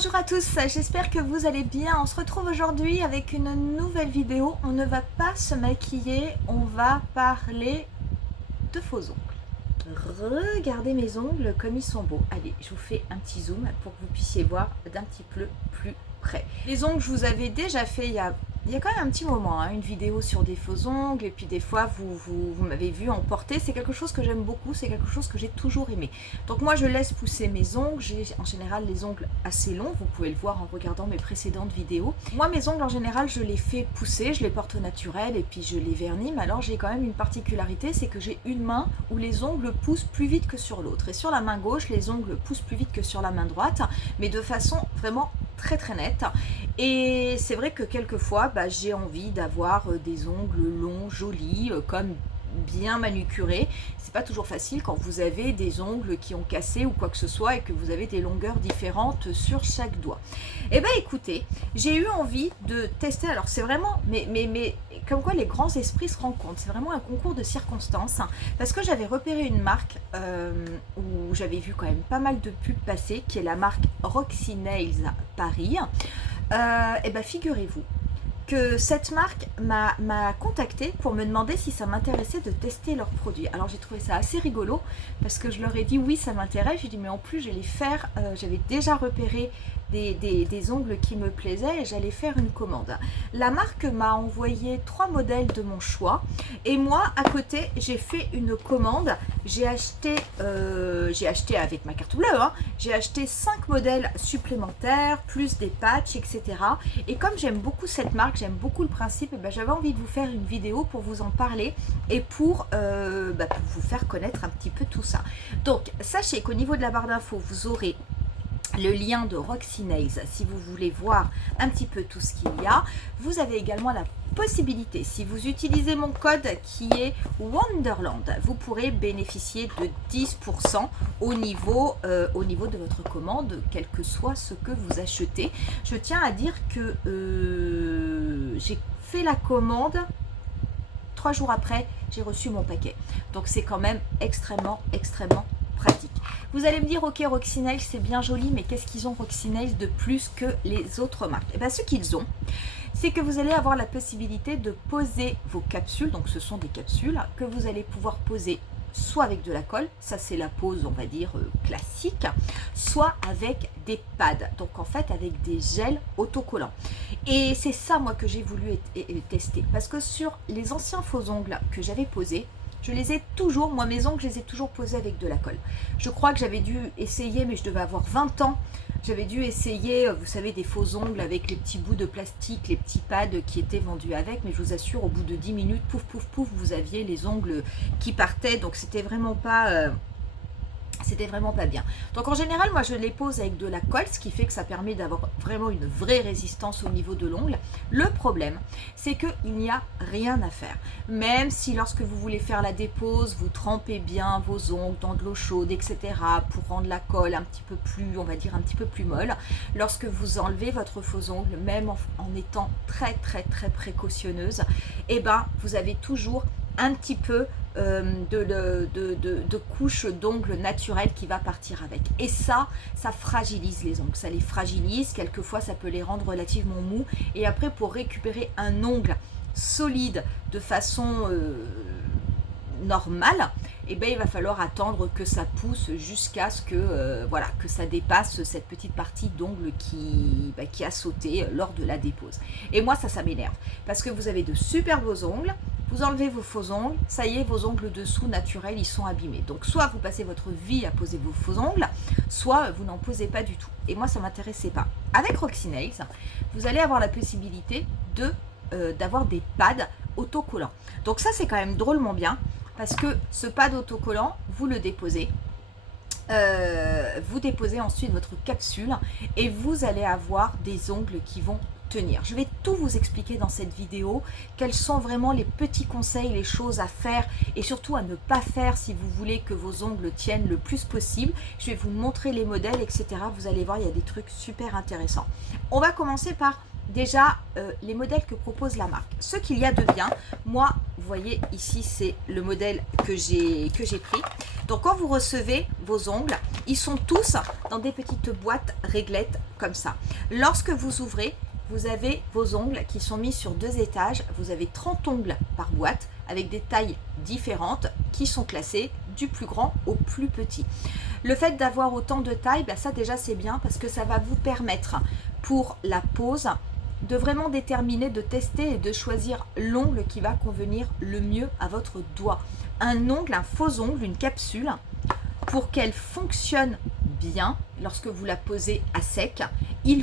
Bonjour à tous, j'espère que vous allez bien. On se retrouve aujourd'hui avec une nouvelle vidéo. On ne va pas se maquiller, on va parler de faux ongles. Regardez mes ongles comme ils sont beaux. Allez, je vous fais un petit zoom pour que vous puissiez voir d'un petit peu plus près. Les ongles, je vous avais déjà fait il y a quand même un petit moment, une vidéo sur des faux ongles, et puis des fois vous m'avez vu en porter. C'est quelque chose que j'aime beaucoup, c'est quelque chose que j'ai toujours aimé. Donc moi je laisse pousser mes ongles, j'ai en général les ongles assez longs, vous pouvez le voir en regardant mes précédentes vidéos. Moi mes ongles en général je les fais pousser, je les porte au naturel et puis je les vernis, mais alors j'ai quand même une particularité, c'est que j'ai une main où les ongles poussent plus vite que sur l'autre. Et sur la main gauche, les ongles poussent plus vite que sur la main droite, mais de façon vraiment très nette. Et c'est vrai que quelquefois j'ai envie d'avoir des ongles longs, jolis, comme bien manucurés. C'est pas toujours facile quand vous avez des ongles qui ont cassé ou quoi que ce soit et que vous avez des longueurs différentes sur chaque doigt. Et ben écoutez, j'ai eu envie de tester. Alors c'est vraiment, mais comme quoi les grands esprits se rencontrent. C'est vraiment un concours de circonstances, parce que j'avais repéré une marque où j'avais vu quand même pas mal de pubs passer, qui est la marque Roxy Nails Paris. Et ben figurez-vous que cette marque m'a contacté pour me demander si ça m'intéressait de tester leurs produits. Alors j'ai trouvé ça assez rigolo, parce que je leur ai dit oui, ça m'intéresse. J'ai dit mais en plus j'allais faire, j'avais déjà repéré des ongles qui me plaisaient et j'allais faire une commande. La marque m'a envoyé 3 modèles de mon choix et moi à côté j'ai fait une commande. J'ai acheté avec ma carte bleue, j'ai acheté 5 modèles supplémentaires, plus des patchs, etc. Et comme j'aime beaucoup cette marque, j'aime beaucoup le principe, et j'avais envie de vous faire une vidéo pour vous en parler et pour vous faire connaître un petit peu tout ça. Donc sachez qu'au niveau de la barre d'infos, vous aurez le lien de Roxy Nails si vous voulez voir un petit peu tout ce qu'il y a. Vous avez également la possibilité, si vous utilisez mon code qui est Wonderland, vous pourrez bénéficier de 10% au niveau de votre commande, quel que soit ce que vous achetez. Je tiens à dire que j'ai fait la commande 3 jours après, j'ai reçu mon paquet. Donc c'est quand même extrêmement pratique. Vous allez me dire, ok, Roxy Nails c'est bien joli, mais qu'est-ce qu'ils ont Roxy Nails de plus que les autres marques? Et bien ce qu'ils ont, c'est que vous allez avoir la possibilité de poser vos capsules. Donc ce sont des capsules que vous allez pouvoir poser soit avec de la colle, ça c'est la pose on va dire classique, soit avec des pads, donc en fait avec des gels autocollants. Et c'est ça moi que j'ai voulu tester, parce que sur les anciens faux ongles que j'avais posés, je les ai toujours, moi mes ongles je les ai toujours posés avec de la colle. Je crois que j'avais dû essayer, mais je devais avoir 20 ans, j'avais dû essayer, vous savez, des faux ongles avec les petits bouts de plastique, les petits pads qui étaient vendus avec, mais je vous assure, au bout de 10 minutes, pouf, pouf, pouf, vous aviez les ongles qui partaient, donc c'était vraiment pas bien. Donc en général, moi je les pose avec de la colle, ce qui fait que ça permet d'avoir vraiment une vraie résistance au niveau de l'ongle. Le problème, c'est qu'il n'y a rien à faire. Même si lorsque vous voulez faire la dépose, vous trempez bien vos ongles dans de l'eau chaude, etc. pour rendre la colle un petit peu plus, on va dire un petit peu plus molle. Lorsque vous enlevez votre faux ongle, même en étant très précautionneuse, et vous avez toujours un petit peu de couche d'ongles naturels qui va partir avec. Et ça fragilise les ongles, ça les fragilise, quelquefois ça peut les rendre relativement mous. Et après, pour récupérer un ongle solide de façon normale, il va falloir attendre que ça pousse jusqu'à ce que, que ça dépasse cette petite partie d'ongle qui a sauté lors de la dépose. Et moi ça m'énerve, parce que vous avez de super beaux ongles, vous enlevez vos faux ongles, ça y est, vos ongles dessous naturels, ils sont abîmés. Donc soit vous passez votre vie à poser vos faux ongles, soit vous n'en posez pas du tout. Et moi, ça ne m'intéressait pas. Avec Roxy Nails, vous allez avoir la possibilité d'avoir des pads autocollants. Donc ça, c'est quand même drôlement bien, parce que ce pad autocollant, vous le déposez. Vous déposez ensuite votre capsule et vous allez avoir des ongles qui vont tenir. Je vais tout vous expliquer dans cette vidéo, quels sont vraiment les petits conseils, les choses à faire et surtout à ne pas faire si vous voulez que vos ongles tiennent le plus possible. Je vais vous montrer les modèles, etc. Vous allez voir, il y a des trucs super intéressants. On va commencer par déjà les modèles que propose la marque. Ce qu'il y a de bien, moi, voyez ici, c'est le modèle que j'ai pris. Donc quand vous recevez vos ongles, ils sont tous dans des petites boîtes réglettes comme ça. Lorsque vous ouvrez, vous avez vos ongles qui sont mis sur 2 étages. Vous avez 30 ongles par boîte avec des tailles différentes qui sont classées du plus grand au plus petit. Le fait d'avoir autant de tailles, ça déjà c'est bien parce que ça va vous permettre pour la pose de vraiment déterminer, de tester et de choisir l'ongle qui va convenir le mieux à votre doigt. Un ongle, un faux ongle, une capsule, pour qu'elle fonctionne bien lorsque vous la posez à sec, il ne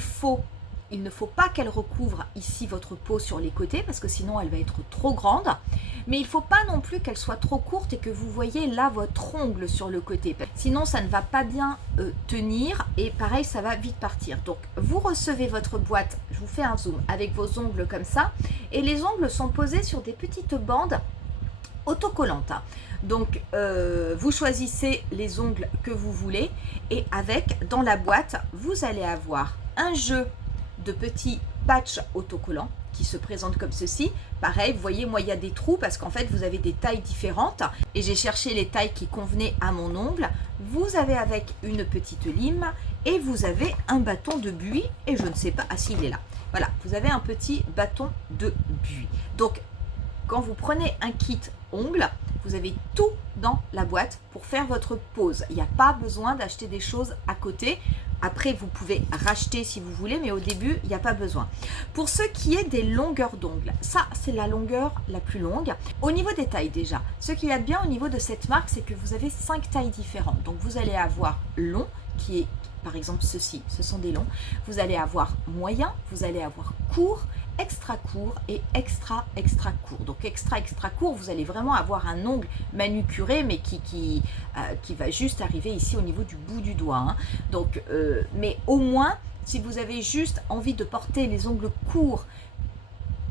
faut pas qu'elle recouvre ici votre peau sur les côtés parce que sinon elle va être trop grande, mais il ne faut pas non plus qu'elle soit trop courte et que vous voyez là votre ongle sur le côté, sinon ça ne va pas bien tenir et pareil ça va vite partir. Donc vous recevez votre boîte, je vous fais un zoom avec vos ongles comme ça et les ongles sont posés sur des petites bandes autocollantes. Donc vous choisissez les ongles que vous voulez et avec dans la boîte vous allez avoir un jeu de petits patchs autocollants qui se présentent comme ceci. Pareil, vous voyez, moi il y a des trous parce qu'en fait vous avez des tailles différentes et j'ai cherché les tailles qui convenaient à mon ongle. Vous avez avec une petite lime et vous avez un bâton de buis et je ne sais pas, ah si il est là. Voilà, vous avez un petit bâton de buis. Donc quand vous prenez un kit ongles, vous avez tout dans la boîte pour faire votre pose. Il n'y a pas besoin d'acheter des choses à côté. Après, vous pouvez racheter si vous voulez, mais au début, il n'y a pas besoin. Pour ce qui est des longueurs d'ongles, ça, c'est la longueur la plus longue. Au niveau des tailles déjà, ce qu'il y a de bien au niveau de cette marque, c'est que vous avez 5 tailles différentes. Donc, vous allez avoir long, qui est, par exemple, ceci, ce sont des longs. Vous allez avoir moyen, vous allez avoir court, extra court et extra court. Donc extra court, vous allez vraiment avoir un ongle manucuré mais qui va juste arriver ici au niveau du bout du doigt. Hein. Donc, mais au moins, si vous avez juste envie de porter les ongles courts,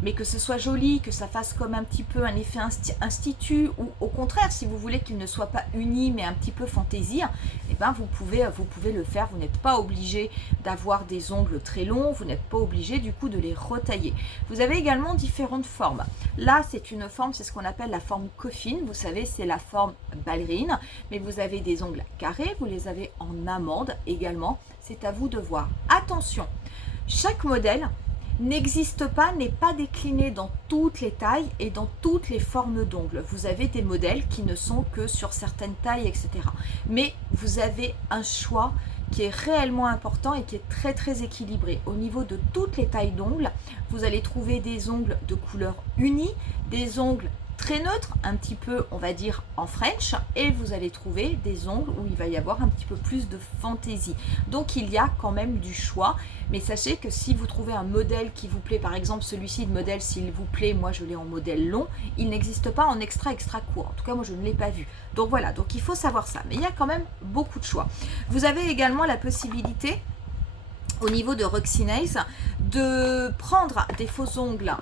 mais que ce soit joli, que ça fasse comme un petit peu un effet institut, ou au contraire, si vous voulez qu'il ne soit pas uni, mais un petit peu fantaisie, eh ben vous pouvez le faire. Vous n'êtes pas obligé d'avoir des ongles très longs, vous n'êtes pas obligé du coup de les retailler. Vous avez également différentes formes. Là, c'est une forme, c'est ce qu'on appelle la forme coffin. Vous savez, c'est la forme ballerine, mais vous avez des ongles carrés, vous les avez en amande également. C'est à vous de voir. Attention, chaque modèle n'existe pas, n'est pas décliné dans toutes les tailles et dans toutes les formes d'ongles. Vous avez des modèles qui ne sont que sur certaines tailles, etc. Mais vous avez un choix qui est réellement important et qui est très équilibré. Au niveau de toutes les tailles d'ongles, vous allez trouver des ongles de couleur unie, des ongles très neutre, un petit peu on va dire en French, et vous allez trouver des ongles où il va y avoir un petit peu plus de fantaisie. Donc il y a quand même du choix, mais sachez que si vous trouvez un modèle qui vous plaît, par exemple celui-ci de modèle s'il vous plaît, moi je l'ai en modèle long, il n'existe pas en extra court, en tout cas moi je ne l'ai pas vu. Donc voilà, donc il faut savoir ça, mais il y a quand même beaucoup de choix. Vous avez également la possibilité au niveau de Roxy Nails de prendre des faux ongles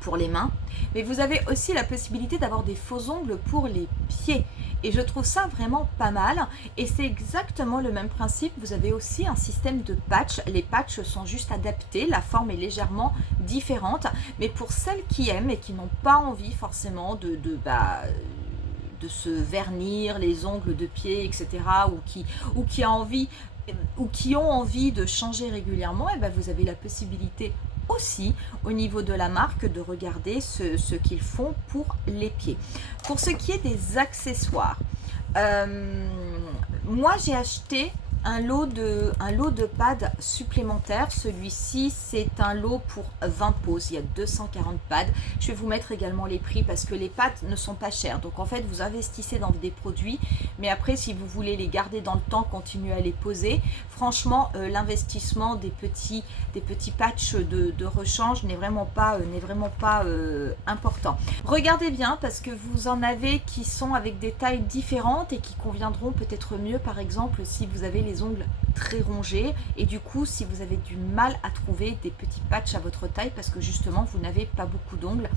pour les mains, mais vous avez aussi la possibilité d'avoir des faux ongles pour les pieds et je trouve ça vraiment pas mal et c'est exactement le même principe. Vous avez aussi un système de patch, les patchs sont juste adaptés, la forme est légèrement différente, mais pour celles qui aiment et qui n'ont pas envie forcément de se vernir les ongles de pied, etc., ou qui ont envie de changer régulièrement, et ben vous avez la possibilité aussi au niveau de la marque de regarder ce qu'ils font pour les pieds. Pour ce qui est des accessoires, moi j'ai acheté un lot de pads supplémentaires. Celui-ci c'est un lot pour 20 poses, il y a 240 pads. Je vais vous mettre également les prix parce que les pads ne sont pas chers, donc en fait vous investissez dans des produits, mais après si vous voulez les garder dans le temps, continuer à les poser, franchement l'investissement des petits patchs de rechange n'est vraiment pas important. Regardez bien parce que vous en avez qui sont avec des tailles différentes et qui conviendront peut-être mieux, par exemple si vous avez les ongles très rongés et du coup si vous avez du mal à trouver des petits patchs à votre taille parce que justement vous n'avez pas beaucoup d'ongles.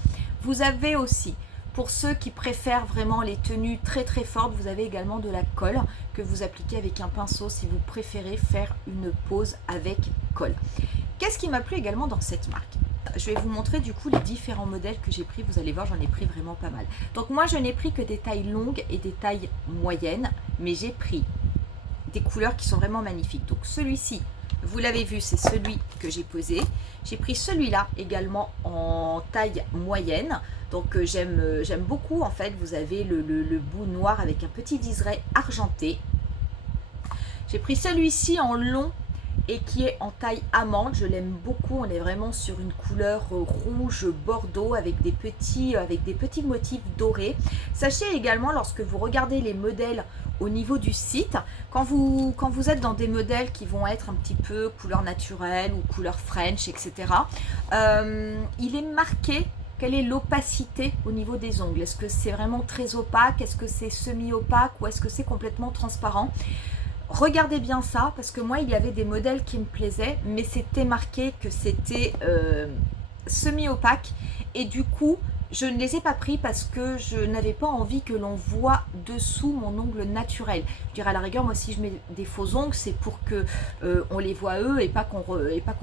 Vous avez aussi, pour ceux qui préfèrent vraiment les tenues très fortes, vous avez également de la colle que vous appliquez avec un pinceau si vous préférez faire une pose avec colle. Qu'est-ce qui m'a plu également dans cette marque? Je vais vous montrer du coup les différents modèles que j'ai pris. Vous allez voir, j'en ai pris vraiment pas mal. Donc moi, je n'ai pris que des tailles longues et des tailles moyennes, mais j'ai pris des couleurs qui sont vraiment magnifiques. Donc celui-ci, vous l'avez vu, c'est celui que j'ai posé. J'ai pris celui-là également en taille moyenne. Donc j'aime beaucoup en fait. Vous avez le bout noir avec un petit liseré argenté. J'ai pris celui-ci en long et qui est en taille amande. Je l'aime beaucoup. On est vraiment sur une couleur rouge bordeaux avec des petits motifs dorés. Sachez également, lorsque vous regardez les modèles au niveau du site, quand vous êtes dans des modèles qui vont être un petit peu couleur naturelle ou couleur French, etc., il est marqué quelle est l'opacité au niveau des ongles. Est-ce que c'est vraiment très opaque? Est-ce que c'est semi-opaque? Ou est-ce que c'est complètement transparent? Regardez bien ça, parce que moi, il y avait des modèles qui me plaisaient, mais c'était marqué que c'était semi-opaque. Et du coup, je ne les ai pas pris parce que je n'avais pas envie que l'on voit dessous mon ongle naturel. Je dirais à la rigueur, moi, si je mets des faux ongles, c'est pour que on les voit eux et pas qu'on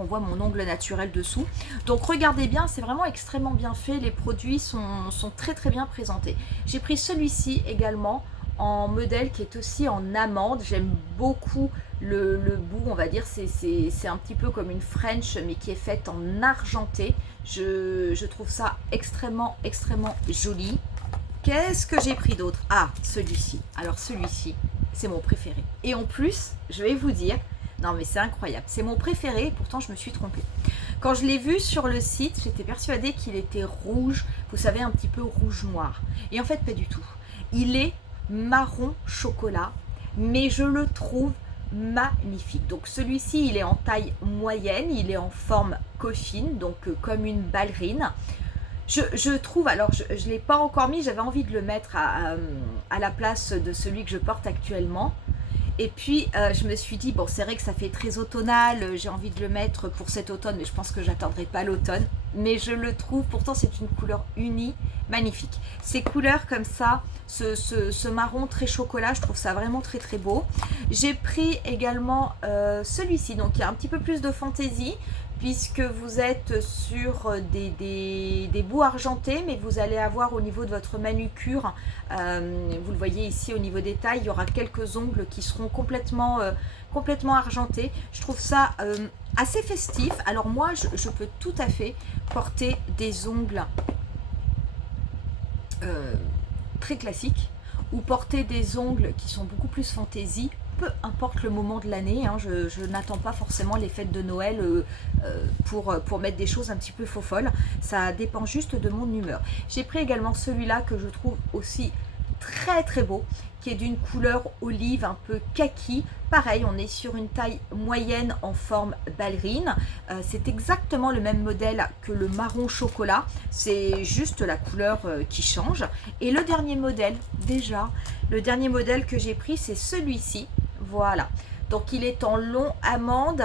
voit mon ongle naturel dessous. Donc regardez bien, c'est vraiment extrêmement bien fait. Les produits sont très très bien présentés. J'ai pris celui-ci également en modèle qui est aussi en amande. J'aime beaucoup le bout, on va dire, c'est un petit peu comme une French mais qui est faite en argenté. Je trouve ça extrêmement joli. Qu'est-ce que j'ai pris d'autre? Ah, celui-ci. Alors celui-ci, c'est mon préféré. Et en plus, je vais vous dire, non mais c'est incroyable, c'est mon préféré, pourtant je me suis trompée. Quand je l'ai vu sur le site, j'étais persuadée qu'il était rouge, vous savez, un petit peu rouge-noir. Et en fait, pas du tout. Il est marron chocolat, mais je le trouve magnifique. Donc celui-ci, il est en taille moyenne, il est en forme coffine, donc comme une ballerine. Je trouve, alors je ne l'ai pas encore mis, j'avais envie de le mettre à la place de celui que je porte actuellement. Et puis je me suis dit, bon, c'est vrai que ça fait très automnal, j'ai envie de le mettre pour cet automne, mais je pense que j'attendrai pas l'automne. Mais je le trouve, pourtant c'est une couleur unie, magnifique. Ces couleurs comme ça, ce marron très chocolat, je trouve ça vraiment très très beau. J'ai pris également celui-ci, donc il y a un petit peu plus de fantaisie, puisque vous êtes sur des bouts argentés, mais vous allez avoir au niveau de votre manucure, vous le voyez ici au niveau des tailles, il y aura quelques ongles qui seront complètement argentés. Je trouve ça assez festif. Alors moi, je peux tout à fait porter des ongles très classiques ou porter des ongles qui sont beaucoup plus fantaisie. Peu importe le moment de l'année, hein, je n'attends pas forcément les fêtes de Noël pour mettre des choses un petit peu faux folles. Ça dépend juste de mon humeur. J'ai pris également celui-là que je trouve aussi très très beau, qui est d'une couleur olive un peu kaki. Pareil, on est sur une taille moyenne en forme ballerine. C'est exactement le même modèle que le marron chocolat, c'est juste la couleur qui change. Et le dernier modèle, le dernier modèle que j'ai pris, c'est celui-ci. Voilà, donc il est en long amande.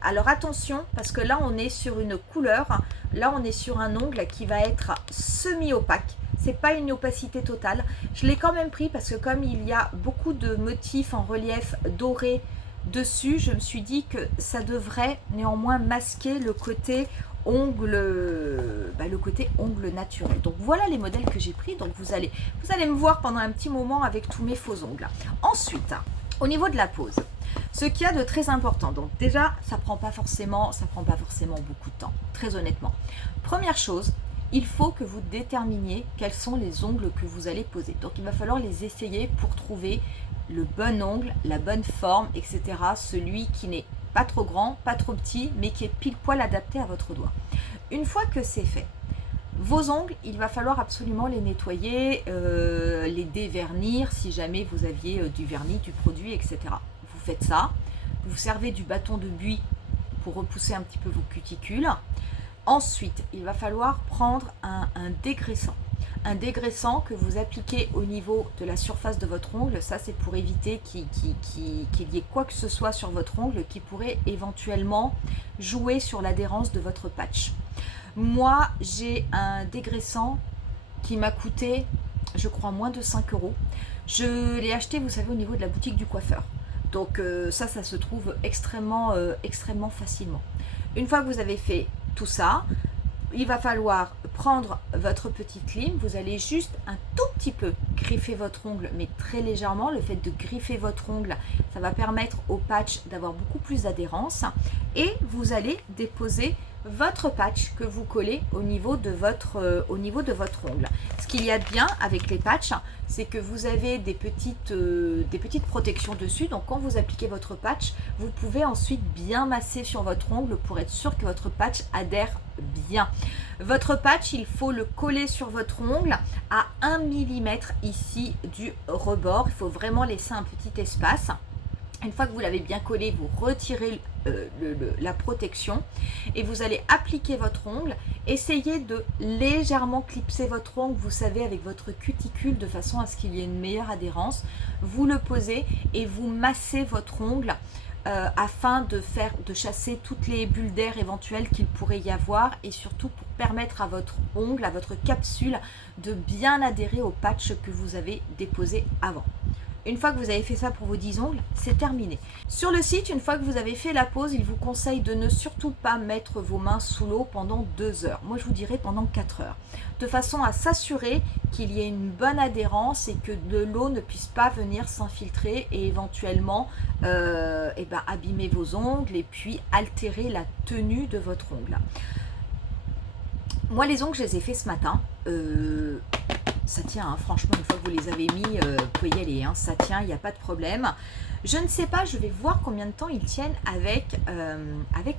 Alors attention, parce que là on est sur une couleur, là on est sur un ongle qui va être semi-opaque. C'est pas une opacité totale. Je l'ai quand même pris parce que comme il y a beaucoup de motifs en relief doré dessus, je me suis dit que ça devrait néanmoins masquer le côté ongle, le côté ongle naturel. Donc voilà les modèles que j'ai pris. Donc vous allez me voir pendant un petit moment avec tous mes faux ongles. Ensuite, au niveau de la pose, ce qu'il y a de très important, donc déjà ça prend pas forcément beaucoup de temps, très honnêtement. Première chose, il faut que vous déterminiez quels sont les ongles que vous allez poser. Donc il va falloir les essayer pour trouver le bon ongle, la bonne forme, etc. Celui qui n'est pas trop grand, pas trop petit, mais qui est pile poil adapté à votre doigt. Une fois que c'est fait, vos ongles, il va falloir absolument les nettoyer, les dévernir si jamais vous aviez du vernis, du produit, etc. Vous faites ça, vous servez du bâton de buis pour repousser un petit peu vos cuticules. Ensuite, il va falloir prendre un dégraissant. Un dégraissant que vous appliquez au niveau de la surface de votre ongle. Ça, c'est pour éviter qu'il y ait quoi que ce soit sur votre ongle qui pourrait éventuellement jouer sur l'adhérence de votre patch. Moi, j'ai un dégraissant qui m'a coûté, je crois, moins de 5 €. Je l'ai acheté, vous savez, au niveau de la boutique du coiffeur. Donc ça se trouve extrêmement facilement. Une fois que vous avez fait tout ça, il va falloir prendre votre petite lime, vous allez juste un tout petit peu griffer votre ongle, mais très légèrement. Le fait de griffer votre ongle, ça va permettre au patch d'avoir beaucoup plus d'adhérence. Et vous allez déposer votre patch que vous collez au niveau de votre ongle. Ce qu'il y a de bien avec les patchs, c'est que vous avez des petites protections dessus. Donc quand vous appliquez votre patch, vous pouvez ensuite bien masser sur votre ongle pour être sûr que votre patch adhère bien. Votre patch, il faut le coller sur votre ongle à 1 mm ici du rebord. Il faut vraiment laisser un petit espace. Une fois que vous l'avez bien collé, vous retirez la protection et vous allez appliquer votre ongle. Essayez de légèrement clipser votre ongle, vous savez, avec votre cuticule, de façon à ce qu'il y ait une meilleure adhérence. Vous le posez et vous massez votre ongle afin de chasser toutes les bulles d'air éventuelles qu'il pourrait y avoir, et surtout pour permettre à votre ongle, à votre capsule, de bien adhérer au patch que vous avez déposé avant. Une fois que vous avez fait ça pour vos 10 ongles, c'est terminé. Sur le site, une fois que vous avez fait la pose, il vous conseille de ne surtout pas mettre vos mains sous l'eau pendant 2 heures. Moi, je vous dirais pendant 4 heures. De façon à s'assurer qu'il y ait une bonne adhérence et que de l'eau ne puisse pas venir s'infiltrer et éventuellement abîmer vos ongles et puis altérer la tenue de votre ongle. Moi, les ongles, je les ai faits ce matin. Ça tient, hein, franchement, une fois que vous les avez mis, vous pouvez y aller, hein, ça tient, il n'y a pas de problème. Je ne sais pas, je vais voir combien de temps ils tiennent avec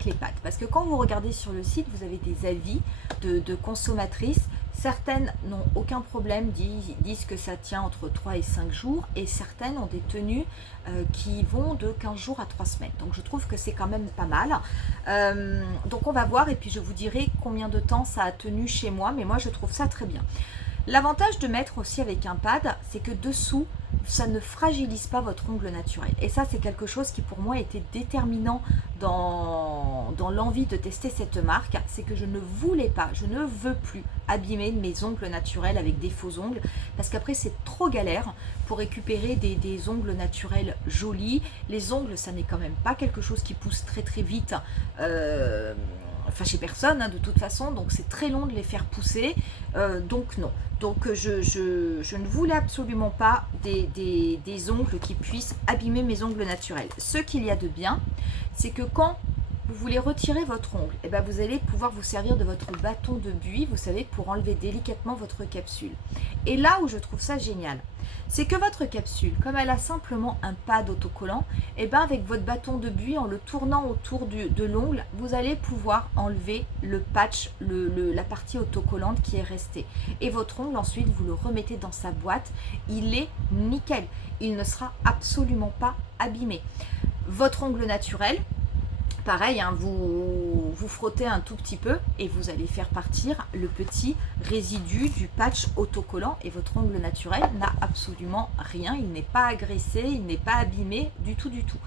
les pattes. Parce que quand vous regardez sur le site, vous avez des avis de consommatrices. Certaines n'ont aucun problème, disent que ça tient entre 3 et 5 jours. Et certaines ont des tenues qui vont de 15 jours à 3 semaines. Donc je trouve que c'est quand même pas mal. Donc on va voir et puis je vous dirai combien de temps ça a tenu chez moi. Mais moi je trouve ça très bien. L'avantage de mettre aussi avec un pad, c'est que dessous, ça ne fragilise pas votre ongle naturel. Et ça, c'est quelque chose qui pour moi était déterminant dans l'envie de tester cette marque. C'est que je ne voulais pas, je ne veux plus abîmer mes ongles naturels avec des faux ongles. Parce qu'après, c'est trop galère pour récupérer des ongles naturels jolis. Les ongles, ça n'est quand même pas quelque chose qui pousse très très vite. Enfin chez personne, hein, de toute façon, donc c'est très long de les faire pousser, donc non. Donc je ne voulais absolument pas des ongles qui puissent abîmer mes ongles naturels. Ce qu'il y a de bien, c'est que quand vous voulez retirer votre ongle, et ben vous allez pouvoir vous servir de votre bâton de buis, vous savez, pour enlever délicatement votre capsule. Et là où je trouve ça génial, c'est que votre capsule, comme elle a simplement un pad autocollant, et ben avec votre bâton de buis, en le tournant autour de l'ongle, vous allez pouvoir enlever le patch, la partie autocollante qui est restée. Et votre ongle, ensuite, vous le remettez dans sa boîte. Il est nickel. Il ne sera absolument pas abîmé. Votre ongle naturel, pareil, hein, vous frottez un tout petit peu et vous allez faire partir le petit résidu du patch autocollant et votre ongle naturel n'a absolument rien, il n'est pas agressé, il n'est pas abîmé du tout du tout.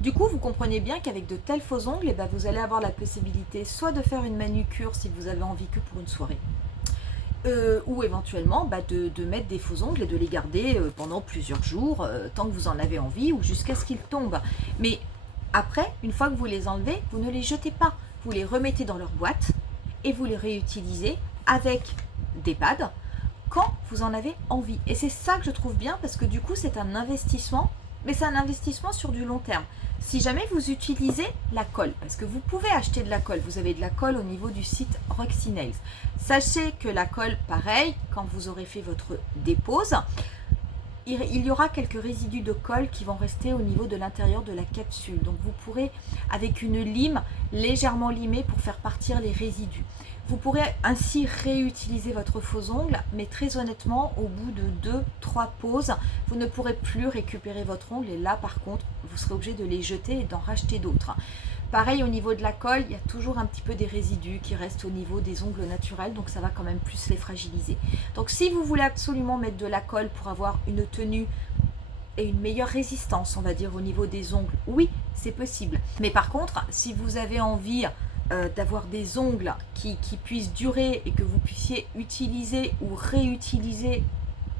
Du coup, vous comprenez bien qu'avec de tels faux ongles, vous allez avoir la possibilité soit de faire une manucure si vous avez envie que pour une soirée, ou éventuellement de mettre des faux ongles et de les garder pendant plusieurs jours, tant que vous en avez envie ou jusqu'à ce qu'ils tombent. Mais après, une fois que vous les enlevez, vous ne les jetez pas. Vous les remettez dans leur boîte et vous les réutilisez avec des pads quand vous en avez envie. Et c'est ça que je trouve bien parce que du coup, c'est un investissement, mais c'est un investissement sur du long terme. Si jamais vous utilisez la colle, parce que vous pouvez acheter de la colle, vous avez de la colle au niveau du site Roxy Nails. Sachez que la colle, pareil, quand vous aurez fait votre dépose, il y aura quelques résidus de colle qui vont rester au niveau de l'intérieur de la capsule. Donc vous pourrez, avec une lime, légèrement limer pour faire partir les résidus. Vous pourrez ainsi réutiliser votre faux ongle, mais très honnêtement, au bout de 2-3 poses, vous ne pourrez plus récupérer votre ongle. Et là, par contre, vous serez obligé de les jeter et d'en racheter d'autres. Pareil, au niveau de la colle, il y a toujours un petit peu des résidus qui restent au niveau des ongles naturels, donc ça va quand même plus les fragiliser. Donc si vous voulez absolument mettre de la colle pour avoir une tenue et une meilleure résistance, on va dire, au niveau des ongles, oui, c'est possible. Mais par contre, si vous avez envie d'avoir des ongles qui puissent durer et que vous puissiez utiliser ou réutiliser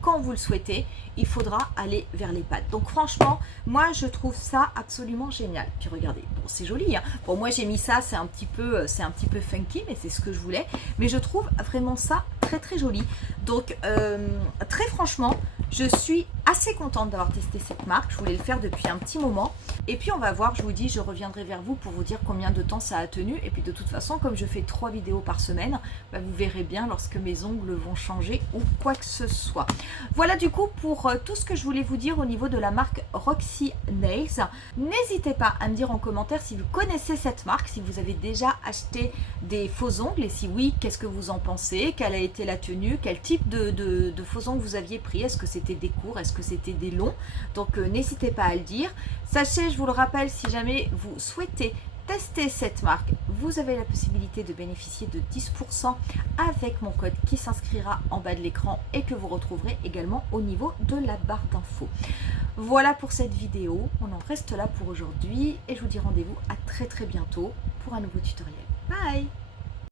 quand vous le souhaitez, il faudra aller vers les pattes. Donc franchement, moi je trouve ça absolument génial. Puis regardez, bon c'est joli, hein. Bon moi j'ai mis ça, c'est un petit peu funky, mais c'est ce que je voulais. Mais je trouve vraiment ça très très joli. Donc très franchement, je suis assez contente d'avoir testé cette marque. Je voulais le faire depuis un petit moment. Et puis on va voir, je vous dis, je reviendrai vers vous pour vous dire combien de temps ça a tenu. Et puis de toute façon, comme je fais 3 vidéos par semaine, bah, vous verrez bien lorsque mes ongles vont changer ou quoi que ce soit. Voilà du coup pour tout ce que je voulais vous dire au niveau de la marque Roxy Nails. N'hésitez pas à me dire en commentaire si vous connaissez cette marque, si vous avez déjà acheté des faux ongles et si oui, qu'est-ce que vous en pensez, quelle a été la tenue, quel type de faux ongles vous aviez pris, est-ce que c'était des courts, est-ce que c'était des longs. Donc n'hésitez pas à le dire. Sachez, je vous le rappelle, si jamais vous souhaitez tester cette marque, vous avez la possibilité de bénéficier de 10% avec mon code qui s'inscrira en bas de l'écran et que vous retrouverez également au niveau de la barre d'infos. Voilà pour cette vidéo, on en reste là pour aujourd'hui et je vous dis rendez-vous à très très bientôt pour un nouveau tutoriel. Bye!